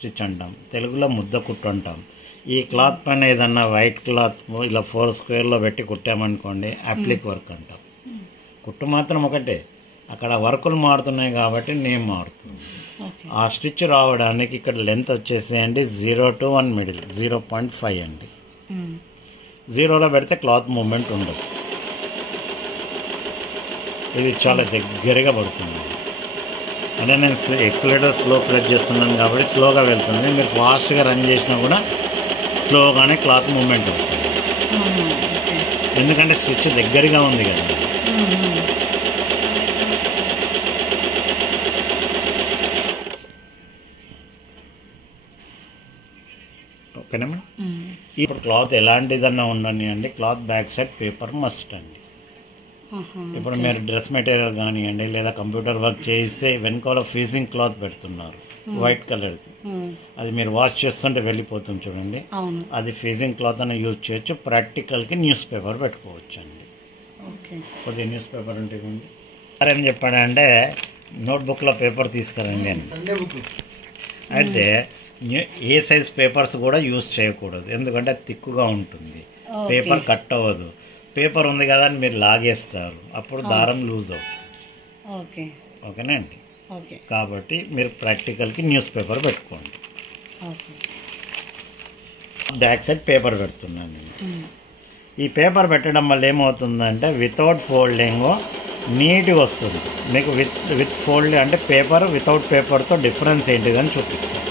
Stitch అంటాం, తెలుగులో ముద్ద కుట్టు అంటాం. ఈ క్లాత్ పైన ఏదన్నా వైట్ క్లాత్ ఇలా 4 స్క్వేర్లో పెట్టి కుట్టామనుకోండి అప్లిక్ వర్క్ అంటాం. కుట్టు మాత్రం ఒకటే, అక్కడ వర్కులు మారుతున్నాయి కాబట్టి నేమ్ మారుతుంది. ఆ స్టిచ్ రావడానికి ఇక్కడ లెంత్ వచ్చేసేయండి 0 to 1 మిడిల్ 0.5 అండి. 0లో పెడితే క్లాత్ మూమెంట్ ఉండదు, ఇది చాలా దగ్గరగా పడుతుంది. అంటే నేను ఎక్సలేటర్ స్లో ప్రెస్ చేస్తున్నాను కాబట్టి స్లోగా వెళ్తుంది. మీరు ఫాస్ట్గా రన్ చేసినా కూడా స్లోగానే క్లాత్ మూమెంట్ అవుతుంది, ఎందుకంటే స్టిచ్ దగ్గరగా ఉంది కదా. ఓకేనా? ఇప్పుడు క్లాత్ ఎలాంటిదన్నా ఉండని అండి, cloth back side paper must అండి. ఇప్పుడు మీరు డ్రెస్ మెటీరియల్ కానివ్వండి లేదా కంప్యూటర్ వర్క్ చేయిస్తే వెనకాల ఫీజింగ్ క్లాత్ పెడుతున్నారు వైట్ కలర్ది, అది మీరు వాష్ చేస్తుంటే వెళ్ళిపోతుంది చూడండి, అది ఫీజింగ్ క్లాత్ అని యూజ్ చేయొచ్చు. ప్రాక్టికల్కి న్యూస్ పేపర్ పెట్టుకోవచ్చు అండి. కొద్దిగా న్యూస్ పేపర్ ఉంటుంది. ఏం చెప్పాడంటే నోట్బుక్లో పేపర్ తీసుకురండి అని. అయితే ఏ సైజ్ పేపర్స్ కూడా యూజ్ చేయకూడదు, ఎందుకంటే అది తిక్కుగా ఉంటుంది, పేపర్ కట్ అవ్వదు. పేపర్ ఉంది కదా అని మీరు లాగేస్తారు, అప్పుడు దారం లూజ్ అవుతుంది. ఓకేనా అండి? కాబట్టి మీరు ప్రాక్టికల్కి న్యూస్ పేపర్ పెట్టుకోండి. బ్యాక్ సైడ్ పేపర్ పెడుతున్నాను నేను. ఈ పేపర్ పెట్టడం వల్ల ఏమవుతుందంటే వితౌట్ ఫోల్డింగ్ నీట్గా వస్తుంది మీకు. విత్ ఫోల్డ్ అంటే పేపర్ వితౌట్ పేపర్తో డిఫరెన్స్ ఏంటిదని చూపిస్తుంది.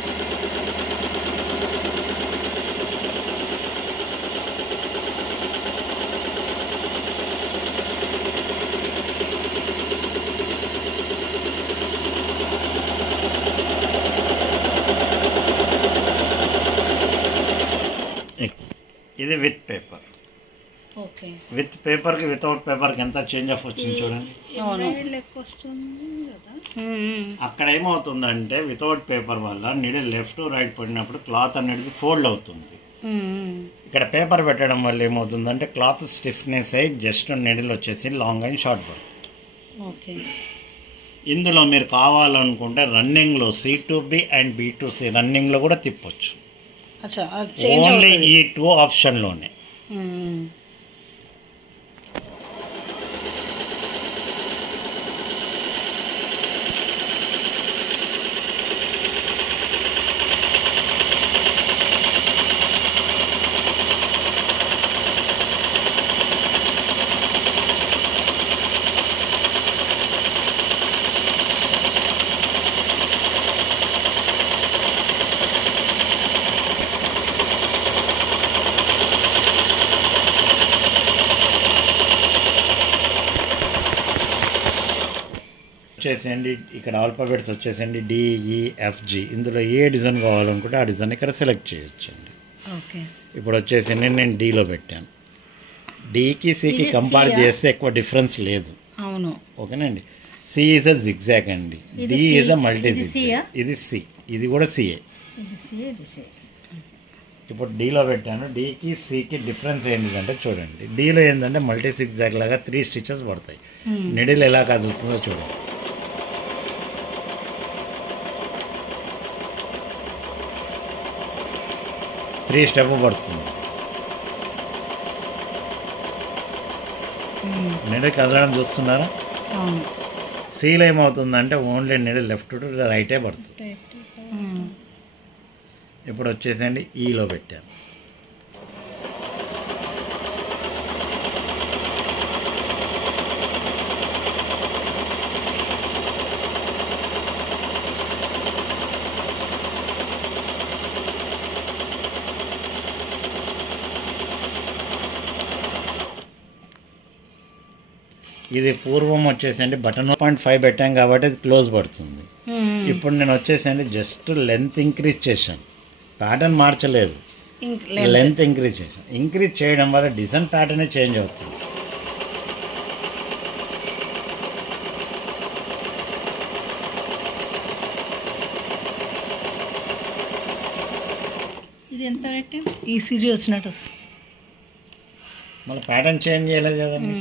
ఇది విత్ పేపర్. విత్ పేపర్కి వితౌట్ పేపర్కి ఎంత చేంజ్ ఆఫ్ వచ్చింది చూడండి. అక్కడ ఏమవుతుందంటే వితౌట్ పేపర్ వల్ల నీడిల్ లెఫ్ట్ రైట్ పడినప్పుడు క్లాత్ అనేది ఫోల్డ్ అవుతుంది. ఇక్కడ పేపర్ పెట్టడం వల్ల ఏమవుతుందంటే క్లాత్ స్టిఫ్నెస్ అయ్యి జస్ట్ నీడిల్ వచ్చేసి లాంగ్ అండ్ షార్ట్ పడుతుంది. ఇందులో మీరు కావాలనుకుంటే రన్నింగ్లో C2B అండ్ B2C రన్నింగ్లో కూడా తిప్పొచ్చు, ఓన్లీ ఈ 2 ఆప్షన్లోనే. వచ్చేసేయండి ఇక్కడ ఆల్ఫాబెట్స్ వచ్చేసేయండి DEFG. ఇందులో ఏ డిజైన్ కావాలనుకుంటే ఆ డిజైన్ ఇక్కడ సెలెక్ట్ చేయొచ్చండి. ఇప్పుడు వచ్చేసి నేను Dలో పెట్టాను. Dకి Cకి కంపేర్ చేస్తే ఎక్కువ డిఫరెన్స్ లేదు. ఓకేనండి. C ఈజ్ అ జిగ్జాగ్ అండి, D is a multi zigzag. ఇది C, ఇది కూడా CA. ఇప్పుడు Dలో పెట్టాను. Dకి Cకి డిఫరెన్స్ ఏంటిదంటే చూడండి, Dలో ఏంటంటే మల్టీ జిగ్జాగ్ లాగా 3 స్టిచెస్ పడతాయి. నిడిల్ ఎలా కదులుతుందో చూడండి. త్రీ స్టెప్ పడుతుంది. నిడిల్ కదలడం చూస్తున్నారా? Cలో ఏమవుతుందంటే ఓన్లీ నిడిల్ లెఫ్ట్ టు రైటే పడుతుంది. ఇప్పుడు వచ్చేసండి Eలో పెట్టాను. ఇది పూర్వం వచ్చేసండి బటన్ 0.5 పెట్టాం కాబట్టి అది క్లోజ్ పడుతుంది. ఇప్పుడు నేను వచ్చేసండి జస్ట్ లెంత్ ఇంక్రీజ్ చేశాను, ప్యాటర్న్ మార్చలేదు, లెంత్ ఇంక్రీజ్ చేశాను. ఇంక్రీజ్ చేయడం వల్ల డిజైన్ ప్యాటర్నే చేంజ్ అవుతుంది. ఇది ఎంత పెట్టాం? ECG వచ్చినట్టు వస్తుంది. మళ్ళీ ప్యాటర్న్ చేంజ్ చేయలేదు కదండి,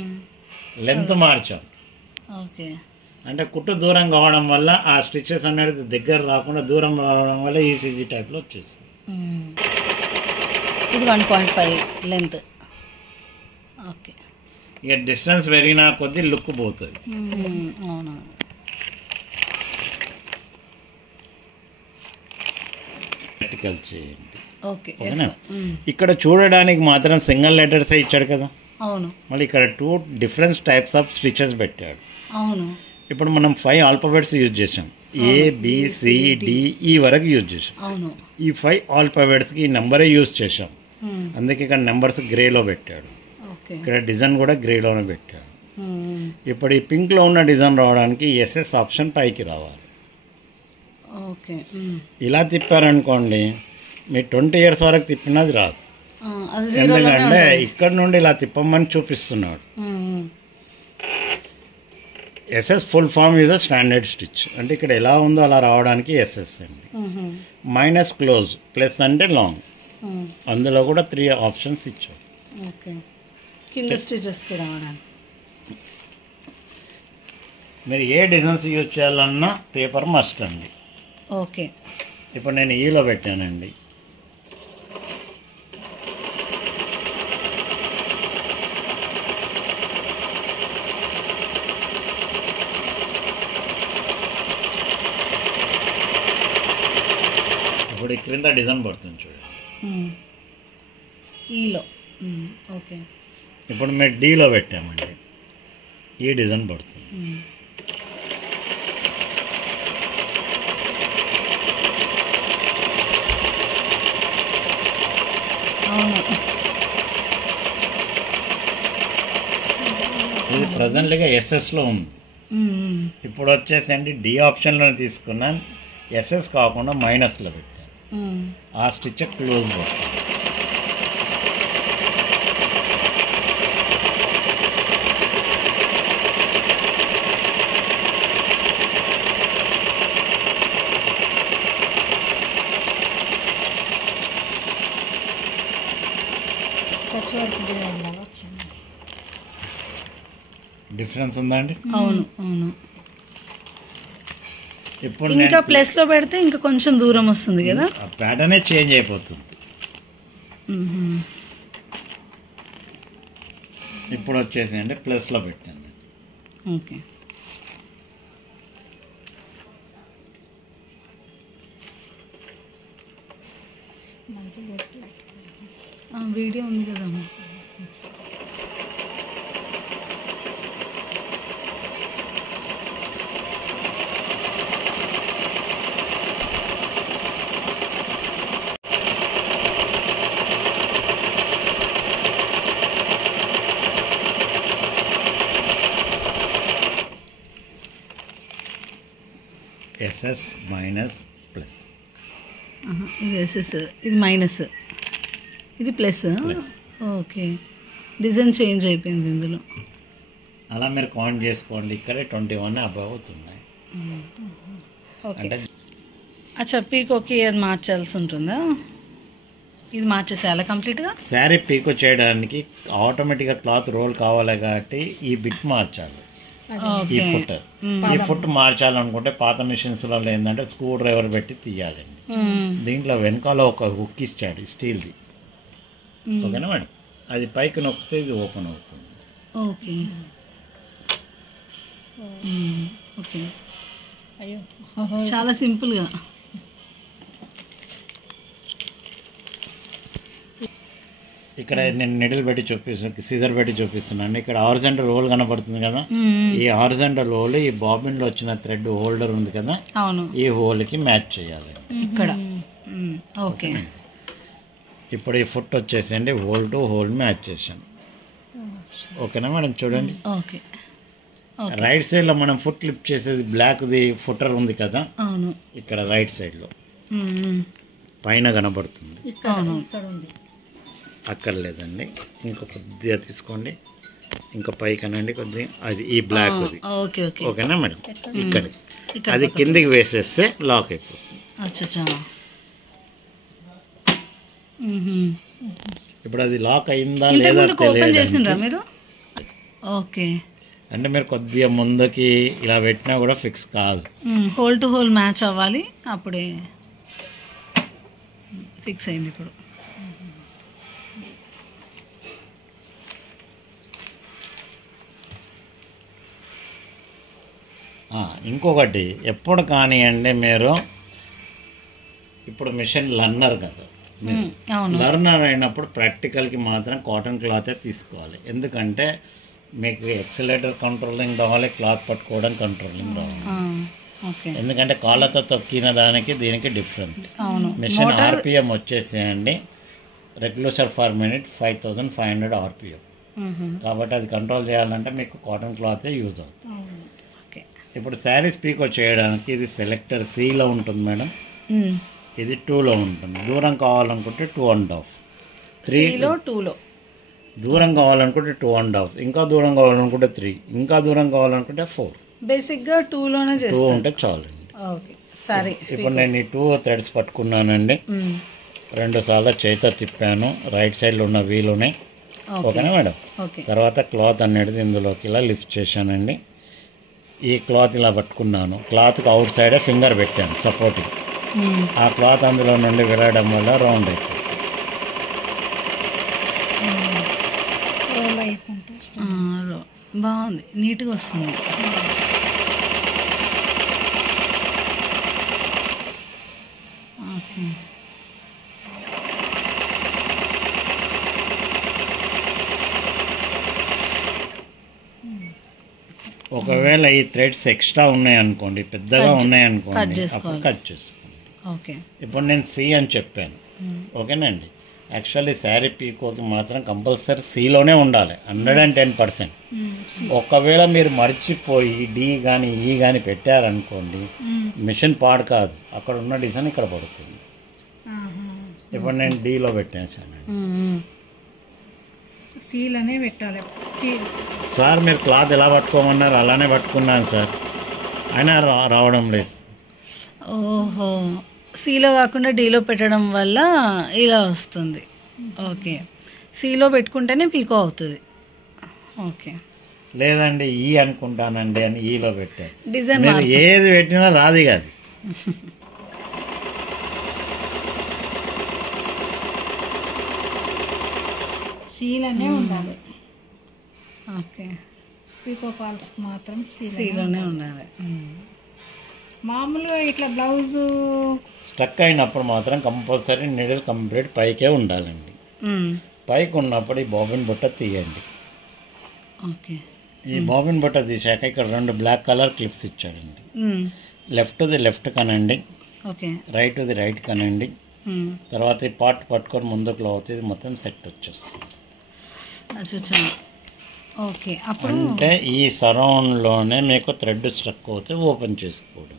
లెంత్ మార్చాం. ఓకే. అంటే కుట్టు దూరం కావడం వల్ల ఆ స్టిచెస్ అనేది దగ్గర రాకుండా దూరం రావడం వల్ల ఈసీజీ టైప్లో వచ్చేస్తుంది. ఇది 1.5 లెంత్. ఓకే. ఇక డిస్టెన్స్ పెరిగినా కొద్దీ లుక్ పోతుంది. అవును. ప్రాక్టికల్ చేయండి. ఓకే. ఇక్కడ చూడడానికి మాత్రం సింగిల్ లెటర్స్ ఇచ్చాడు కదా. అవును. మళ్ళీ ఇక్కడ 2 డిఫరెంట్ టైప్స్ ఆఫ్ స్టిచెస్ పెట్టాడు. అవును. ఇప్పుడు మనం 5 ఆల్ఫాబెట్స్ యూజ్ చేసాం. ABCDE వరకు యూజ్ చేసాం. అవును. ఈ 5 ఆల్ఫాబెట్స్కి ఈ నెంబరే యూజ్ చేసాం. అందుకే ఇక్కడ నెంబర్స్ గ్రేలో పెట్టాడు. ఇక్కడ డిజైన్ కూడా గ్రేలోనే పెట్టాడు. ఇప్పుడు ఈ పింక్లో ఉన్న డిజైన్ రావడానికి SS ఆప్షన్ పైకి రావాలి. ఓకే. ఇలా తిప్పారనుకోండి మీరు 20 ఇయర్స్ వరకు తిప్పినది రాదు. ఎందుకంటే ఇక్కడ నుండి ఇలా తిప్పమని చూపిస్తున్నాడు. SS full form is a standard stitch. అంటే ఇక్కడ ఎలా ఉందో అలా రావడానికి SS అండి. మైనస్ క్లోజ్, ప్లస్ అంటే లాంగ్. అందులో కూడా 3 ఆప్షన్స్ ఇచ్చారు. ఓకే. కింద స్టిచెస్కి రావడానికి మీరు ఏ డిజైన్స్ యూజ్ చేయాలన్నా పేపర్ మస్ట్ అండి. ఓకే. ఇప్పుడు నేను ఈలో పెట్టానండి. ఇప్పుడు ఈ క్రింద డిజైన్ పడుతుంది చూడండి. ఈలో. ఓకే. ఇప్పుడు మేము డీలో పెట్టామండి. ఈ డిజైన్ పడుతుంది. ఇది ప్రజెంట్గా ఎస్ఎస్లో ఉంది. ఇప్పుడు వచ్చేసండి డి ఆప్షన్లో తీసుకున్నాను. ఎస్ఎస్ కాకుండా మైనస్లో పెట్టాను. ఆ స్టిచ్ క్లోజ్ పడుతుంది. డిఫరెన్స్ ఉందా అండి? అవును. అవును. ఇప్పుడు ఇంకా ప్లస్ లో పెడితే ఇంకా కొంచెం దూరం వస్తుంది కదా. ప్యాటర్నే చేంజ్ అయిపోతుంది. ఇప్పుడు వచ్చేసి అంటే ప్లస్ లో పెట్టాను. ఓకే. వీడియో ఉంది కదా. SS minus plus. ఇది ఎస్ఎస్, ఇది మైనస్, ఇది ప్లస్. ఓకే. డిజైన్ చేంజ్ అయిపోయింది ఇందులో. అలా మీరు కౌంట్ చేసుకోండి. ఇక్కడే 21 అబవ్ అవుతున్నాయి. ఓకే. అచ్చా, పీకోకి అది మార్చాల్సి ఉంటుందా? ఇది మార్చేసేయాలా కంప్లీట్గా? శారీ పీకో చేయడానికి ఆటోమేటిక్గా క్లాత్ రోల్ కావాలి కాబట్టి ఈ బిట్ మార్చాలి. ఈ ఫుట్ మార్చాలనుకుంటే పాత మిషన్స్లో ఏంటంటే స్క్రూ డ్రైవర్ పెట్టి తీయాలండి. దీంట్లో వెనకాల ఒక హుక్ ఇచ్చాడు స్టీల్ది. ఓకేనా మేడం? అది పైకి నొక్కితే ఇది ఓపెన్ అవుతుంది. ఓకే. ఓకే. చాలా సింపుల్గా. ఇక్కడ నేను నెడిల్ పెట్టి చూపిస్తున్నాను, సీజర్ పెట్టి చూపిస్తున్నాను. ఇక్కడ హారిజాంటల్ రోల్ కనపడుతుంది కదా. ఈ హారిజాంటల్ రోల్ ఈ బాబిన్ లో వచ్చిన థ్రెడ్ హోల్డర్ ఉంది కదా, ఈ హోల్ కి మ్యాచ్ చేయాలి ఇక్కడ. ఓకే. ఇప్పుడు ఈ ఫుట్ వచ్చేసండి హోల్ టు హోల్ మ్యాచ్ చేశాను. ఓకేనా మేడం? చూడండి. ఓకే. రైట్ సైడ్ లో మనం ఫుట్ లిఫ్ట్ చేసేది బ్లాక్ ది ఫుటర్ ఉంది కదా, అవును. ఇక్కడ రైట్ సైడ్ లో పైన కనబడుతుంది. అక్కడ లేదండి, ఇంకా కొద్దిగా తీసుకోండి, ఇంకా పైకి అనండి కొద్దిగా. అది ఈ బ్లాక్ అది. ఓకేనా మేడం? ఇక్కడ అది కిందికి వేసేస్తే లాక్ అయిపోతుంది. ఇప్పుడు అది లాక్ అయిందా లేదా తెలియదు. ఓకే. అంటే మీరు కొద్దిగా ముందుకి ఇలా పెట్టినా కూడా ఫిక్స్ కాదు. హోల్ టు హోల్ మ్యాచ్ అవ్వాలి, అప్పుడే ఫిక్స్ అయింది ఇప్పుడు. ఇంకొకటి ఎప్పుడు కానివ్వండి, మీరు ఇప్పుడు మిషన్ లర్నర్ కదా, లర్నర్ అయినప్పుడు ప్రాక్టికల్కి మాత్రం కాటన్ క్లాతే తీసుకోవాలి. ఎందుకంటే మీకు ఎక్సలేటర్ కంట్రోలింగ్ రావాలి, క్లాత్ పట్టుకోవడం కంట్రోలింగ్ రావాలి. ఎందుకంటే కాళ్ళతో తొక్కిన దానికి దీనికి డిఫరెన్స్. మిషన్ ఆర్పిఎం వచ్చేసేయండి రెగ్యులేషన్ ఫర్ మినిట్ 5500 ఆర్పిఎం. కాబట్టి అది కంట్రోల్ చేయాలంటే మీకు కాటన్ క్లాతే యూజ్ అవుతుంది. ఇప్పుడు శారీస్ పీకో చేయడానికి ఇది సెలెక్టర్ సిలో ఉంటుంది మేడం, ఇది 2లో ఉంటుంది. దూరం కావాలనుకుంటే 2.5, 3లో 2లో దూరం కావాలనుకుంటే 2.5, ఇంకా దూరం కావాలనుకుంటే 3, ఇంకా దూరం కావాలనుకుంటే 4. బేసిక్గా 2లోనే 2 ఉంటే చాలండి. ఓకే సరే. ఇప్పుడు నేను ఈ 2 థ్రెడ్స్ పట్టుకున్నానండి, 2 సార్లు చేతితో తిప్పాను, రైట్ సైడ్లో ఉన్న వీలునే. ఓకేనా మేడం? తర్వాత క్లాత్ అనేది ఇందులోకి ఇలా లిఫ్ట్ చేశానండి. ఈ క్లాత్ ఇలా పట్టుకున్నాను, క్లాత్కి అవుట్ సైడే ఫింగర్ పెట్టాను సపోర్టింగ్. ఆ క్లాత్ అందులో నుండి వెళ్ళడం వల్ల రౌండ్ అయిపోయింది. బాగుంది, నీట్గా వస్తుంది. ఓకే. ఒకవేళ ఈ థ్రెడ్స్ ఎక్స్ట్రా ఉన్నాయనుకోండి, పెద్దగా ఉన్నాయనుకోండి, అప్పుడు కట్ చేసుకోండి. ఓకే. ఇప్పుడు నేను సి అని చెప్పాను, ఓకేనండి. యాక్చువల్లీ శారీ పీకోకి మాత్రం కంపల్సరీ సిలోనే ఉండాలి 110%. ఒకవేళ మీరు మర్చిపోయి డి కానీ ఈ కానీ పెట్టారనుకోండి, మిషన్ పాడు కాదు, అక్కడ ఉన్న డిజైన్ ఇక్కడ పడుతుంది. ఇప్పుడు నేను డిలో పెట్టేసాను. సీలోనే పెట్టాలి సార్. మీరు క్లాత్ ఎలా పట్టుకోమన్నారు అలానే పట్టుకున్నాను సార్, అయినా రావడం లేదు. ఓహో, సీలో కాకుండా డీలో పెట్టడం వల్ల ఇలా వస్తుంది. ఓకే, సీలో పెట్టుకుంటేనే పీకో అవుతుంది. ఓకే. లేదండి ఈ అనుకుంటానండి అని ఈలో పెట్టాను. డిజైన్ ఏది పెట్టినా రాదు కాదు. సీలోనే ఉండాలి. ఓకే. పీకో ఫాల్స్ మాత్రం సీలోనే ఉండాలి. మామూలుగా ఇట్లా బ్లౌజు స్టక్ అయినప్పుడు మాత్రం కంపల్సరీ నీడిల్ కంప్లీట్ పైకే ఉండాలండి. పైకి ఉన్నప్పుడు ఈ బాబిన్ బుట్ట తీయండి. ఓకే. ఈ బాబిన్ బుట్ట తీసాక ఇక్కడ 2 బ్లాక్ కలర్ క్లిప్స్ ఇచ్చాడండి. లెఫ్ట్ది లెఫ్ట్ కనండి, రైట్ ది రైట్ కనండి. తర్వాత ఈ పార్ట్ పట్టుకొని ముందుకు లాగితే ఇది మొత్తం సెట్ వచ్చేస్తుంది. ఓకే. అంటే ఈ సరౌండ్లోనే మీకు థ్రెడ్ స్ట్రక్ అవుతే ఓపెన్ చేసుకోవడం.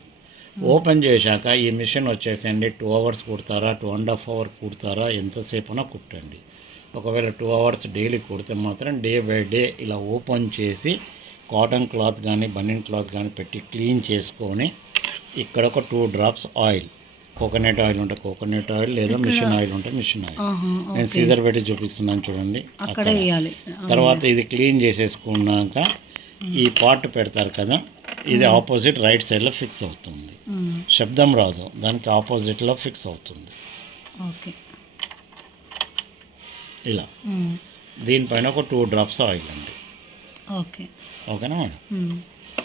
ఓపెన్ చేశాక ఈ మిషన్ వచ్చేసండి 2 అవర్స్ కుడతారా, 2.5 అవర్ కుడతారా, ఎంతసేపునా కుట్టండి. ఒకవేళ 2 అవర్స్ డైలీ కుడితే మాత్రం డే బై డే ఇలా ఓపెన్ చేసి కాటన్ క్లాత్ కానీ బనియన్ క్లాత్ కానీ పెట్టి క్లీన్ చేసుకొని ఇక్కడ ఒక 2 డ్రాప్స్ ఆయిల్, కోకోనట్ ఆయిల్ ఉంటే కోకోనట్ ఆయిల్, లేదా మిషన్ ఆయిల్ ఉంటే మిషన్ ఆయిల్. నేను సీజర్ పెట్టి చూపిస్తున్నాను చూడండి. తర్వాత ఇది క్లీన్ చేసేసుకున్నాక ఈ పార్ట్ పెడతారు కదా, ఇది ఆపోజిట్ రైట్ సైడ్లో ఫిక్స్ అవుతుంది. శబ్దం రాదు, దానికి ఆపోజిట్లో ఫిక్స్ అవుతుంది. ఇలా దీనిపైన ఒక 2 డ్రాప్స్ ఆయిల్ అండి. ఓకేనా మేడం?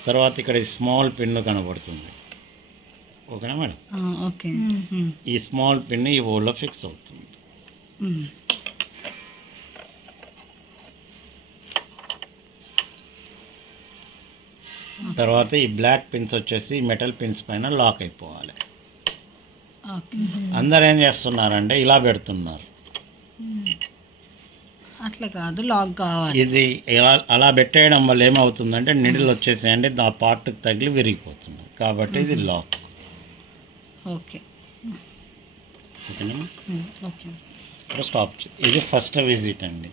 తర్వాత ఇక్కడ స్మాల్ పిన్ కనబడుతుంది. ఓకేనా మేడం? ఈ స్మాల్ పిన్ ఈ హోల్లో ఫిక్స్ అవుతుంది. తర్వాత ఈ బ్లాక్ పిన్స్ వచ్చేసి మెటల్ పిన్స్ పైన లాక్ అయిపోవాలి. అందరు ఏం చేస్తున్నారంటే ఇలా పెడుతున్నారు, అట్లా కాదు, లాక్ కావాలి. ఇది అలా పెట్టేయడం వల్ల ఏమవుతుందంటే నిడిల్ వచ్చేసేయండి ఆ పార్ట్కి తగిలి విరిగిపోతుంది. కాబట్టి ఇది లాక్. ఓకే. ఓకేనా? స్టాప్. ఇది ఫస్ట్ విజిట్ అండి.